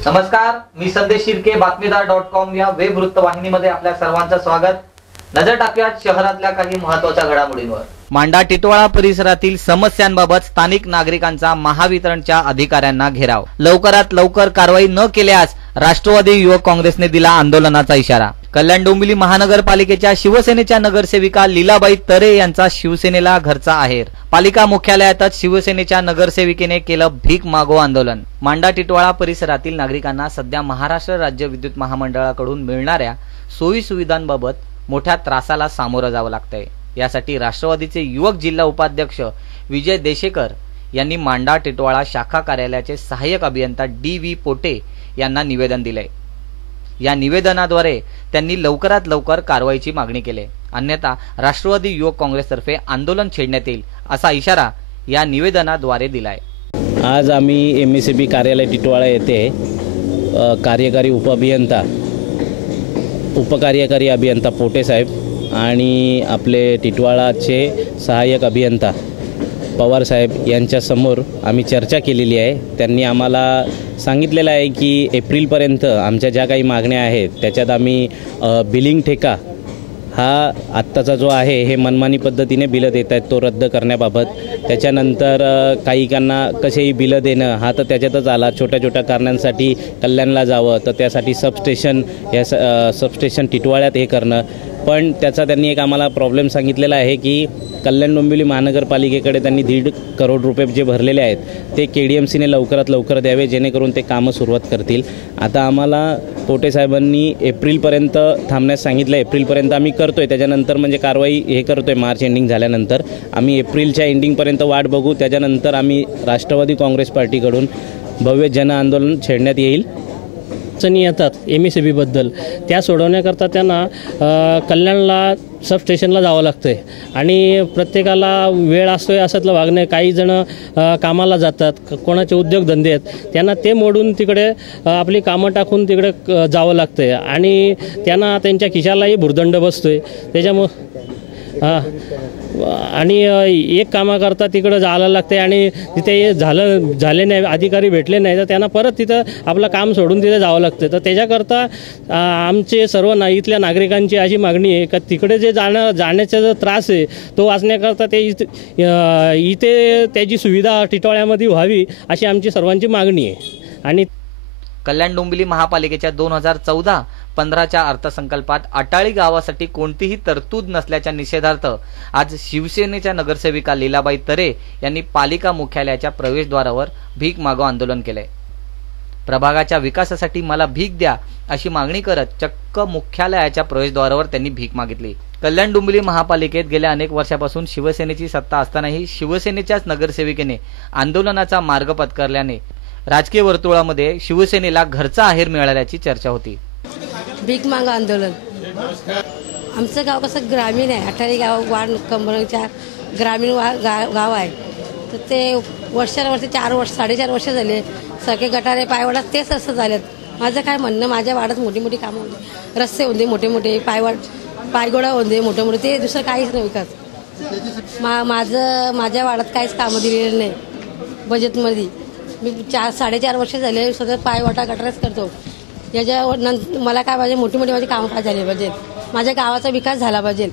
नमस्कार, मी संदेश शिर्के, बातमीदार.com या वेब वृत्तवाहिनीमध्ये आपल्या सर्वांचं स्वागत। नजर टाकूयात शहरातल्या काही महत्त्वाच्या घडामोडींवर। मांडा टिटवाळा परिसरातील समस्यांबाबत स्थानिक नागरिकांचा महावितरणच्या अधिकाऱ्यांना घेराव। लवकरात लवकर कारवाई न केल्यास राष्ट्रवादी युवक काँग्रेसने दिला आंदोलनाचा इशारा। कल्याण डोंबिवली महानगरपालिकेच्या शिवसेनेच्या नगरसेविका लीलाबाई तरे यांचा शिवसेनेला घरचा आहेर। पालिका मुख्यालयातच शिवसेनेच्या नगरसेविकेने केलं भीक मागो आंदोलन। मांडा टिटवाळा परिसरातील नागरिकांना सध्या महाराष्ट्र राज्य विद्युत महामंडळाकडून मिळणाऱ्या सोयी सुविधांबाबत मोठ्या त्रासाला सामोरं जावं लागतंय। यासाठी राष्ट्रवादीचे युवक जिल्हा उपाध्यक्ष विजय देशेकर यांनी मांडा टिटवाळा शाखा कार्यालयाचे सहाय्यक अभियंता डी.व्ही. पोटे यांना निवेदन दिले। या निवेदनाद्वारे त्यांनी लवकरात लवकर कारवाईची मागणी केली, अन्यथा राष्ट्रवादी युवक काँग्रेसतर्फे आंदोलन छेडण्यात येईल असा इशारा या निवेदनाद्वारे दिलाय। आज आम्ही एमएससीबी कार्यालय टिटवाळा येथे कार्यकारी उपकार्यकारी अभियंता पोटे साहेब आणि आपले टिटवाळाचे सहाय्यक अभियंता पवार साहेब यांच्या समोर आम्ही चर्चा केलेली आहे। त्यांनी आम्हाला सांगितलेलं आहे की एप्रिलपर्यंत आमच्या ज्या काही मागण्या आहेत त्याच्यात आम्ही बिलिंग ठेका हा आत्ताचा जो आहे हे मनमानी पद्धतीने बिलं देत आहेत तो रद्द करण्याबाबत, त्याच्यानंतर काहीकांना कसेही बिलं देणं हा तर त्याच्यातच आला। छोट्या छोट्या कारणांसाठी कल्याणला जावं तर त्यासाठी सबस्टेशन टिटवाळ्यात हे करणं, पण त्याचा त्यांनी एक आम्हाला प्रॉब्लेम सांगितलेला आहे की कल्याण डोंबिवली महानगरपालिकेकडे त्यांनी 1.5 करोड रुपये जे भरलेले आहेत ते KDMCने लवकरात लवकर द्यावे, जेणेकरून ते कामं सुरुवात करतील। आता आम्हाला पोटे साहेबांनी एप्रिलपर्यंत थांबण्यास सांगितलं। एप्रिलपर्यंत आम्ही करतोय, त्याच्यानंतर म्हणजे कारवाई हे करतोय। मार्च एंडिंग झाल्यानंतर आम्ही एप्रिलच्या एंडिंगपर्यंत वाट बघू, त्याच्यानंतर आम्ही राष्ट्रवादी काँग्रेस पार्टीकडून भव्य जन आंदोलन छेडण्यात येईल। अडचणी येतात एमएससीबीबद्दल, त्या सोडवण्याकरता त्यांना कल्याणला सबस्टेशनला जावं लागतं आहे आणि प्रत्येकाला वेळ असतोय असतलं वागणं। काही जण कामाला जातात, कोणाचे उद्योगधंदे आहेत, त्यांना ते मोडून तिकडे आपली कामं टाकून तिकडे जावं लागतं आहे आणि त्यांना त्यांच्या खिशालाही भुर्दंड बसतो आहे। त्याच्यामुळं आणि एक कामाकरता तिकडं जायला लागते आणि तिथे झाले नाही, अधिकारी भेटले नाही तर त्यांना परत तिथं आपलं काम सोडून तिथे जावं लागतं। तर त्याच्याकरता आमचे सर्व इथल्या नागरिकांची अशी मागणी आहे का तिकडे जे जाण्याचा जो त्रास आहे तो वाचण्याकरता ते इथे त्याची सुविधा टिटवाळ्यामध्ये व्हावी अशी आमची सर्वांची मागणी आहे। आणि कल्याण डोंबिवली महापालिकेच्या 2014-15च्या अर्थसंकल्पात अटाळी गावासाठी कोणतीही तरतूद नसल्याच्या निषेधार्थ आज शिवसेनेच्या नगरसेविका लीलाबाई तरे यांनी पालिका मुख्यालयाच्या प्रवेशद्वारावर भीक मागो आंदोलन केले। प्रभागाच्या विकासासाठी मला भीक द्या अशी मागणी करत चक्क मुख्यालयाच्या प्रवेशद्वारावर त्यांनी भीक मागितली। कल्याण डोंबिवली महापालिकेत गेल्या अनेक वर्षापासून शिवसेनेची सत्ता असतानाही शिवसेनेच्याच नगरसेविकेने आंदोलनाचा मार्ग पत्करल्याने राजकीय वर्तुळामध्ये शिवसेनेला घरचा आहेर मिळाल्याची चर्चा होती। भीक माग आंदोलन आमचं गाव कसं ग्रामीण आहे, अटारी गाव वार्ड कंबरच्या ग्रामीण गाव आहे। तर ते वर्षानुवर्षे 4 वर्ष 4.5 वर्ष झाले सगळे गटारे पायवाडात तेच असं झालेत। माझं काय म्हणणं, माझ्या वाड्यात मोठी मोठी कामं होते, रस्ते होते मोठे मोठे, पायगोडा होते मोठे मोठे, ते दुसरं काहीच नाही विकास। माझ्या वाड्यात काहीच कामं दिलेलं नाही बजेटमध्ये। मी 4.5 वर्ष झाले सतत पायवाटा गटारच करतो। याच्यावर नंतर मला काय पाहिजे, मोठी मोठी माझी कामं काय झाली पाहिजे, माझ्या गावाचा विकास झाला पाहिजे।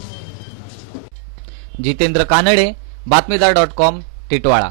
जितेंद्र कानडे, बातमीदार.com, टिटवाळा।